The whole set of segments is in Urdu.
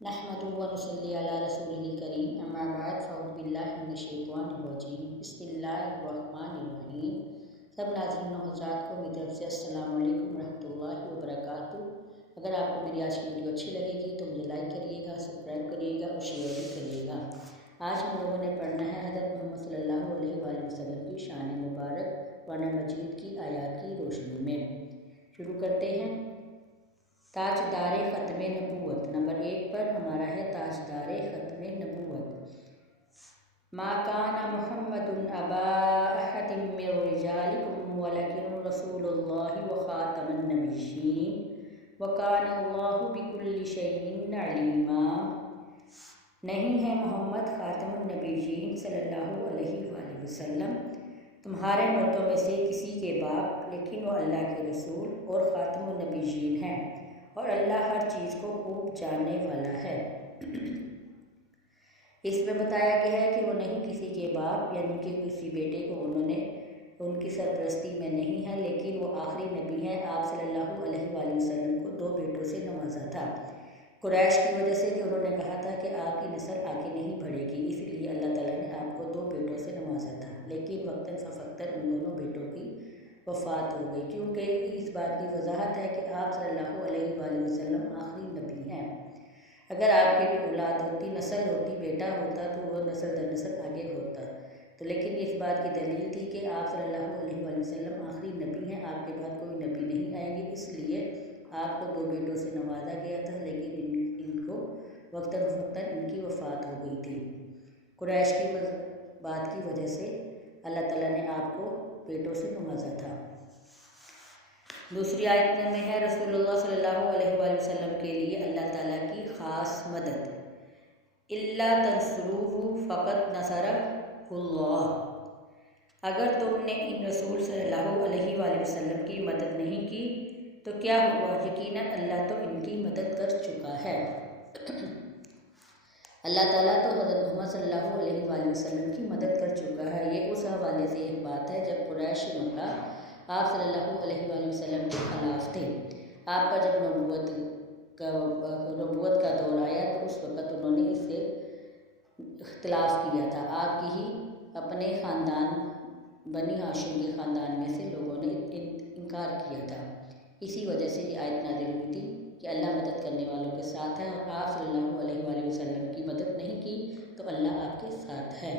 نحمدہ و نصلی علی رسولہ الکریم اما بعد فاعوذ باللہ من الشیطان الرجیم بسم اللہ الرحمن الرحیم۔ سب ناظرین و حضرات کو میری طرف سے السلام علیکم ورحمۃ اللہ وبرکاتہ۔ اگر آپ کو میری آج کی ویڈیو اچھی لگے گی تو مجھے لائک کریے گا، سبسکرائب کریے گا اور شیئر بھی کریے گا۔ آج ہم لوگوں نے پڑھنا ہے حضرت محمد صلی اللہ علیہ وآلہ وسلم کی شان مبارک قرآن مجید کی آیات کی روشنی میں۔ شروع کرتے ہیں۔ تاجدار ختم نبوت، نمبر 1 پر ہمارا ہے تاجدار ختم نبوت۔ ما کان محمد ابا احد من رجالکم ولکن رسول اللہ وخاتم النبیین وکان اللہ بکل شیء علیما۔ نہیں ہے محمد خاتم النبیین صلی اللہ علیہ وآلہ وسلم تمہارے مردوں میں سے کسی کے باپ، لیکن وہ اللہ کے رسول اور خاتم النبیین ہیں، اور اللہ ہر چیز کو خوب جاننے والا ہے۔ اس میں بتایا گیا ہے کہ وہ نہیں کسی کے باپ، یعنی کہ کسی بیٹے کو انہوں نے ان کی سرپرستی میں نہیں ہے، لیکن وہ آخری نبی ہیں۔ آپ صلی اللہ علیہ وآلہ وسلم کو 2 بیٹوں سے نوازا تھا۔ قریش کی وجہ سے کہ انہوں نے کہا تھا کہ آپ کی نسل آگے نہیں بڑھے گی، اس لیے اللہ تعالیٰ نے آپ کو 2 بیٹوں سے نوازا تھا، لیکن وقتاً فوقتاً ان دونوں بیٹوں کی وفات ہو گئی، کیونکہ اس بات کی وضاحت ہے کہ آپ صلی اللہ علیہ وآلہ وسلم آخری نبی ہیں۔ اگر آپ کی بھی اولاد ہوتی، نسل ہوتی، بیٹا ہوتا تو وہ نسل در نسل آگے ہوتا، تو لیکن اس بات کی دلیل تھی کہ آپ صلی اللہ علیہ وآلہ وسلم آخری نبی ہیں، آپ کے بعد کوئی نبی نہیں آئیں گے، اس لیے آپ کو 2 بیٹوں سے نوازا گیا تھا، لیکن ان کو وقتاً فوقتاً ان کی وفات ہو گئی تھی۔ قریش کی بات کی وجہ سے اللہ تعالیٰ نے آپ کو بیٹوں سے نوازا تھا۔ دوسری آیت میں ہے رسول اللہ صلی اللہ علیہ وآلہ وسلم کے لیے اللہ تعالیٰ کی خاص مدد۔ الا تنصروہ فقد نصرہ اللہ۔ اگر تم نے ان رسول صلی اللہ علیہ وآلہ وسلم کی مدد نہیں کی تو کیا ہوا، یقیناً اللہ تو ان کی مدد کر چکا ہے۔ اللہ تعالیٰ تو حضرت محمد صلی اللہ علیہ وآلہ وسلم کی مدد کر چکا ہے۔ یہ اس حوالے سے ایک بات ہے جب قریش مکہ آپ صلی اللہ علیہ وآلہ وسلم کے خلاف تھے، آپ پر جب نبوت کا دور آیا تو اس وقت انہوں نے اس سے اختلاف کیا تھا۔ آپ کی ہی اپنے خاندان بنی ہاشم کے خاندان میں سے لوگوں نے انکار کیا تھا، اسی وجہ سے یہ آیت نازل ہوئی تھی کہ اللہ مدد کرنے والوں کے ساتھ ہے، اور آپ صلی اللہ علیہ وآلہ وسلم کی مدد نہیں کی تو اللہ آپ کے ساتھ ہے۔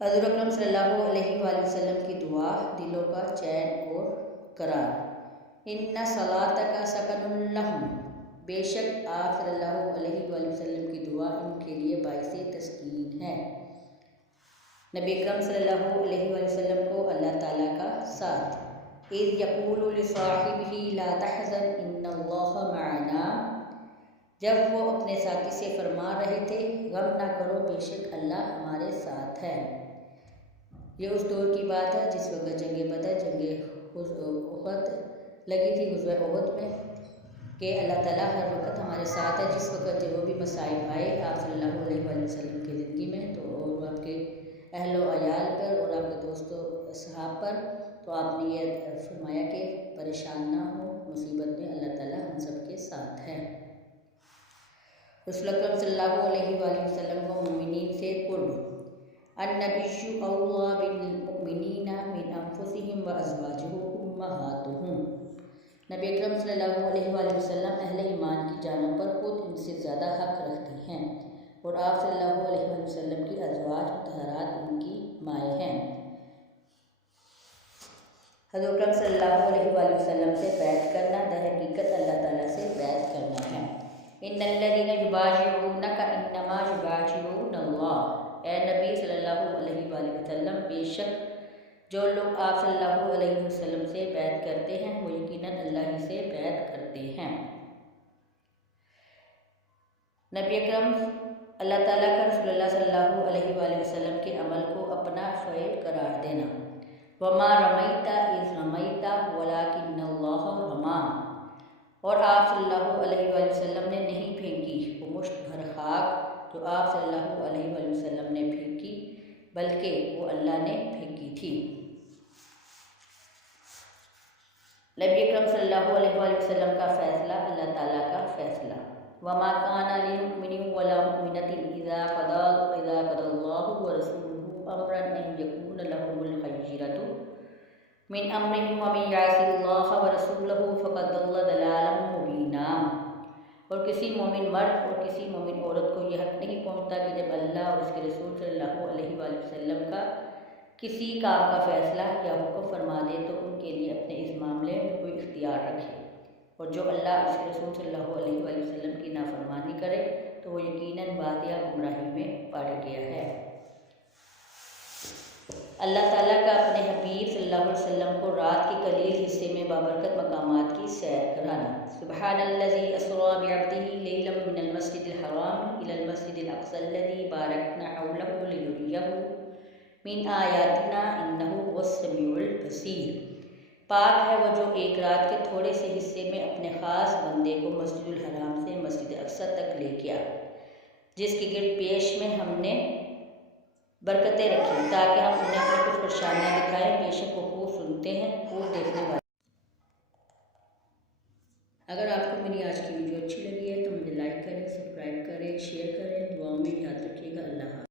حضور اکرم صلی اللہ علیہ وآلہ وسلم کی دعا دلوں کا چین اور قرار۔ ان صلاتک سکن لہم، بے شک آپ صلی اللہ علیہ وآلہ وسلم کی دعا ان کے لیے باعث تسکین ہے۔ نبی اکرم صلی اللہ علیہ وآلہ وسلم کو اللہ تعالیٰ کا ساتھ۔ اذ یقول لصاحبہ لا تحزن ان اللہ معنا، جب وہ اپنے ساتھی سے فرما رہے تھے غم نہ کرو، بے شک اللہ ہمارے ساتھ ہے۔ یہ اس دور کی بات ہے جس وقت جنگ بدر، جنگ احد لگی تھی، غزوہ احد میں، کہ اللہ تعالیٰ ہر وقت ہمارے ساتھ ہے۔ جس وقت جو بھی مصائب آئے آپ صلی اللہ علیہ وآلہ وسلم کی زندگی میں، تو اور آپ کے اہل و عیال پر اور آپ کے دوست و اصحاب پر، تو آپ نے یہ فرمایا کہ پریشان نہ ہو، مصیبت میں اللہ تعالیٰ ہم سب کے ساتھ ہے۔ رسول اکرم صلی اللہ علیہ وآلہ وسلم کو مومنین سے قرب۔ النبی اولیٰ بالمؤمنین من انفسہم وازواجہ امہاتہم، نبی اکرم صلی اللہ علیہ وآلہ وسلم اہل ایمان کی جانوں پر خود ان سے زیادہ حق رکھتے ہیں، اور آپ صلی اللہ علیہ وآلہ وسلم کی ازواج مطہرات ان کی مائیں ہیں۔ حضور اکرم صلی اللہ علیہ وآلہ وسلم سے بیعت کرنا در حقیقت اللہ تعالیٰ سے بیعت کرنا ہے۔ ان الذین یبایعونک انما یبایعون اللہ، اے نبی صلی اللہ علیہ وآلہ وسلم، بے شک جو لوگ آپ صلی اللہ علیہ وسلم سے بیعت کرتے ہیں وہ یقیناً اللہ ہی سے بیعت کرتے ہیں۔ نبی اکرم اللہ تعالیٰ کا رسول اللہ صلی اللہ علیہ وآلہ وسلم کے عمل کو اپنا فعل قرار دینا۔ وما رمیت اذ رمیت ولکن اللہ رمی، اور آپ صلی اللہ علیہ وآلہ وسلم نے نہیں پھینکی وہ مشت بھر خاک جو آپ صلی اللہ علیہ وآلہ وسلم نے پھینکی، بلکہ وہ اللہ نے پھینکی تھی۔ نبی اکرم صلی اللہ علیہ وآلہ وسلم کا فیصلہ اللہ تعالیٰ کا فیصلہ۔ وما كان لمؤمن ولا مؤمنة إذا قضى الله ورسوله أمرا أن يكون لهم الخيرة من أمرهم ومن يعص الله ورسوله فقد ضل ضلالا مبينا۔ اور کسی مومن مرد اور کسی مومن عورت کو یہ حق نہیں پہنچتا کہ جب اللہ اور اس کے رسول صلی اللہ علیہ وآلہ وسلم کا کسی کام کا فیصلہ یا حکم فرما دے تو ان کے لیے اپنے اس معاملے میں کوئی اختیار رکھے، اور جو اللہ اور اس کے رسول صلی اللہ علیہ وآلہ وسلم کی نافرمانی کرے تو وہ یقیناً باطیا گمراہی میں پڑ گیا ہے۔ اللہ تعالیٰ کا اپنے حبیب صلی اللہ علیہ وسلم کو رات کے قلیل حصے میں بابرکت مقامات کی سیر کرانا۔ سبحان الذی اسریٰ بعبدہ لیلا من المسجد الحرام الی المسجد الاقصی الذی بارکنا حولہ لنریہ من آیاتنا انہ هو السمیع البصیر۔ پاک ہے وہ جو ایک رات کے تھوڑے سے حصے میں اپنے خاص بندے کو مسجد الحرام سے مسجد اقصی تک لے گیا، جس کے گرد پیش میں ہم نے برکتیں رکھی تاکہ ہم انہیں اپنی کچھ پریشانیاں دکھائیں، بے شک وہ خوب سنتے ہیں خوب دیکھنے والے۔ اگر آپ کو میری آج کی ویڈیو اچھی لگی ہے تو مجھے لائک کریں، سبسکرائب کریں، شیئر کریں، دعاؤں میں یاد رکھیے گا۔ اللہ حافظ۔